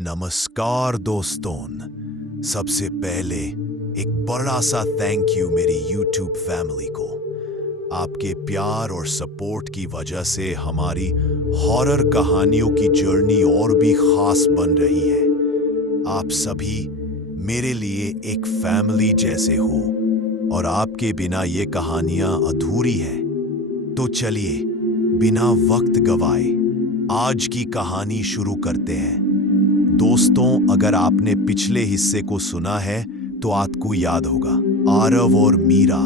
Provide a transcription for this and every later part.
नमस्कार दोस्तों, सबसे पहले एक बड़ा सा थैंक यू मेरी YouTube फैमिली को। आपके प्यार और सपोर्ट की वजह से हमारी हॉरर कहानियों की जर्नी और भी खास बन रही है। आप सभी मेरे लिए एक फैमिली जैसे हो और आपके बिना ये कहानियां अधूरी है। तो चलिए बिना वक्त गवाए आज की कहानी शुरू करते हैं। दोस्तों, अगर आपने पिछले हिस्से को सुना है तो आपको याद होगा आरव और मीरा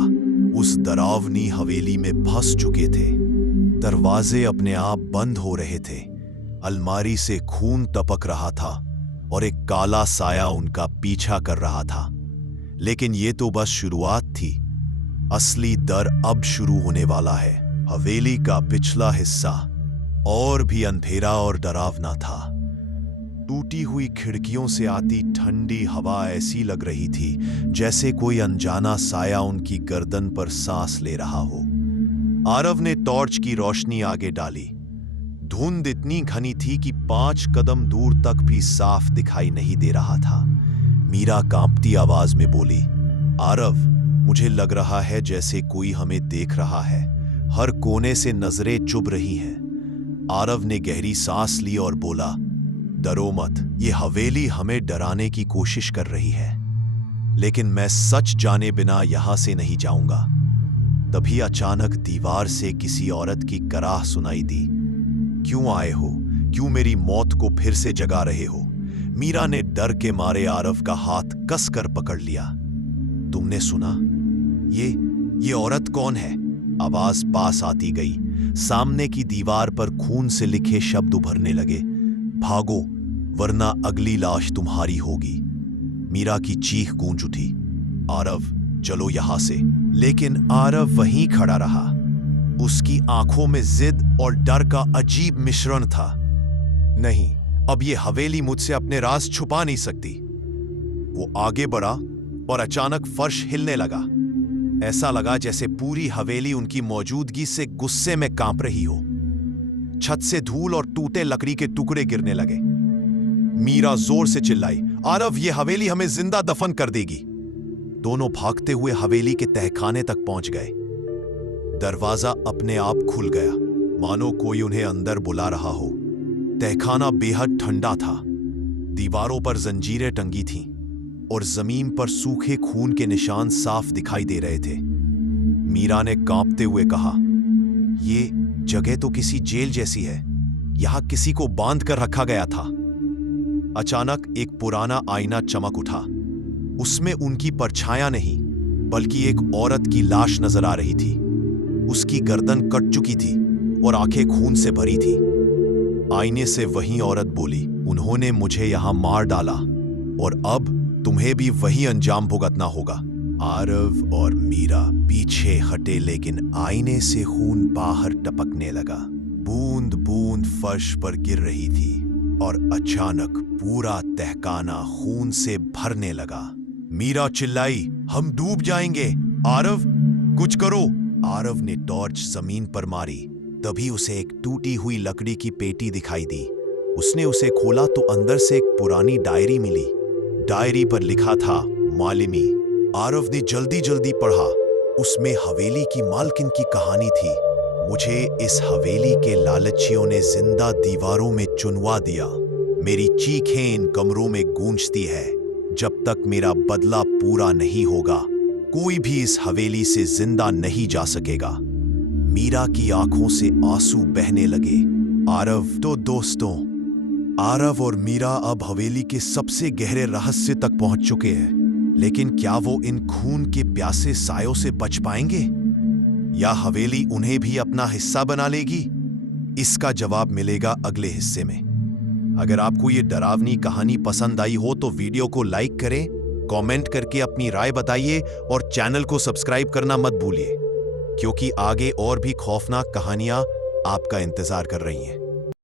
उस डरावनी हवेली में फंस चुके थे। दरवाजे अपने आप बंद हो रहे थे, अलमारी से खून टपक रहा था और एक काला साया उनका पीछा कर रहा था। लेकिन ये तो बस शुरुआत थी, असली डर अब शुरू होने वाला है। हवेली का पिछला हिस्सा और भी अंधेरा और डरावना था। टूटी हुई खिड़कियों से आती ठंडी हवा ऐसी लग रही थी जैसे कोई अनजाना साया उनकी गर्दन पर सांस ले रहा हो। आरव ने टॉर्च की रोशनी आगे डाली। धुंध इतनी घनी थी कि 5 कदम दूर तक भी साफ दिखाई नहीं दे रहा था। मीरा कांपती आवाज में बोली, आरव, मुझे लग रहा है जैसे कोई हमें देख रहा है। हर कोने से नजरें चुभ रही हैं। आरव ने गहरी सांस ली और बोला, डरो मत, ये हवेली हमें डराने की कोशिश कर रही है, लेकिन मैं सच जाने बिना यहां से नहीं जाऊंगा। तभी अचानक दीवार से किसी औरत की कराह सुनाई दी। क्यों आए हो? क्यों मेरी मौत को फिर से जगा रहे हो? मीरा ने डर के मारे आरव का हाथ कसकर पकड़ लिया। तुमने सुना? ये औरत कौन है? आवाज पास आती गई। सामने की दीवार पर खून से लिखे शब्द उभरने लगे, भागो वरना अगली लाश तुम्हारी होगी। मीरा की चीख गूंज उठी, आरव चलो यहां से। लेकिन आरव वहीं खड़ा रहा। उसकी आंखों में जिद और डर का अजीब मिश्रण था। नहीं, अब ये हवेली मुझसे अपने राज छुपा नहीं सकती। वो आगे बढ़ा और अचानक फर्श हिलने लगा। ऐसा लगा जैसे पूरी हवेली उनकी मौजूदगी से गुस्से में कांप रही हो। छत से धूल और टूटे लकड़ी के टुकड़े गिरने लगे। मीरा जोर से चिल्लाई, आरव, ये हवेली हमें जिंदा दफन कर देगी। दोनों भागते हुए हवेली के तहखाने तक पहुंच गए। दरवाजा अपने आप खुल गया, मानो कोई उन्हें अंदर बुला रहा हो। तहखाना बेहद ठंडा था। दीवारों पर जंजीरें टंगी थीं और जमीन पर सूखे खून के निशान साफ दिखाई दे रहे थे। मीरा ने कांपते हुए कहा, ये जगह तो किसी जेल जैसी है। यहां किसी को बांध कर रखा गया था। अचानक एक पुराना आईना चमक उठा। उसमें उनकी परछाया नहीं बल्कि एक औरत की लाश नजर आ रही थी। उसकी गर्दन कट चुकी थी और आंखें खून से भरी थी। आईने से वही औरत बोली, उन्होंने मुझे यहां मार डाला और अब तुम्हें भी वही अंजाम भुगतना होगा। आरव और मीरा पीछे हटे, लेकिन आईने से खून बाहर टपकने लगा। बूंद बूंद फर्श पर गिर रही थी और अचानक पूरा तहखाना खून से भरने लगा। मीरा चिल्लाई, हम डूब जाएंगे। आरव, कुछ करो। आरव ने टॉर्च जमीन पर मारी। तभी उसे एक टूटी हुई लकड़ी की पेटी दिखाई दी। उसने उसे खोला तो अंदर से एक पुरानी डायरी मिली। डायरी पर लिखा था, मालिनी। आरव ने जल्दी जल्दी पढ़ा। उसमें हवेली की मालकिन की कहानी थी। मुझे इस हवेली के लालचियों ने जिंदा दीवारों में चुनवा दिया। मेरी चीखें इन कमरों में गूंजती है। जब तक मेरा बदला पूरा नहीं होगा, कोई भी इस हवेली से जिंदा नहीं जा सकेगा। मीरा की आंखों से आंसू बहने लगे। आरव तो दोस्तों, आरव और मीरा अब हवेली के सबसे गहरे रहस्य तक पहुंच चुके हैं। लेकिन क्या वो इन खून के प्यासे सायों से बच पाएंगे या हवेली उन्हें भी अपना हिस्सा बना लेगी? इसका जवाब मिलेगा अगले हिस्से में। अगर आपको ये डरावनी कहानी पसंद आई हो तो वीडियो को लाइक करें, कमेंट करके अपनी राय बताइए और चैनल को सब्सक्राइब करना मत भूलिए, क्योंकि आगे और भी खौफनाक कहानियां आपका इंतजार कर रही हैं।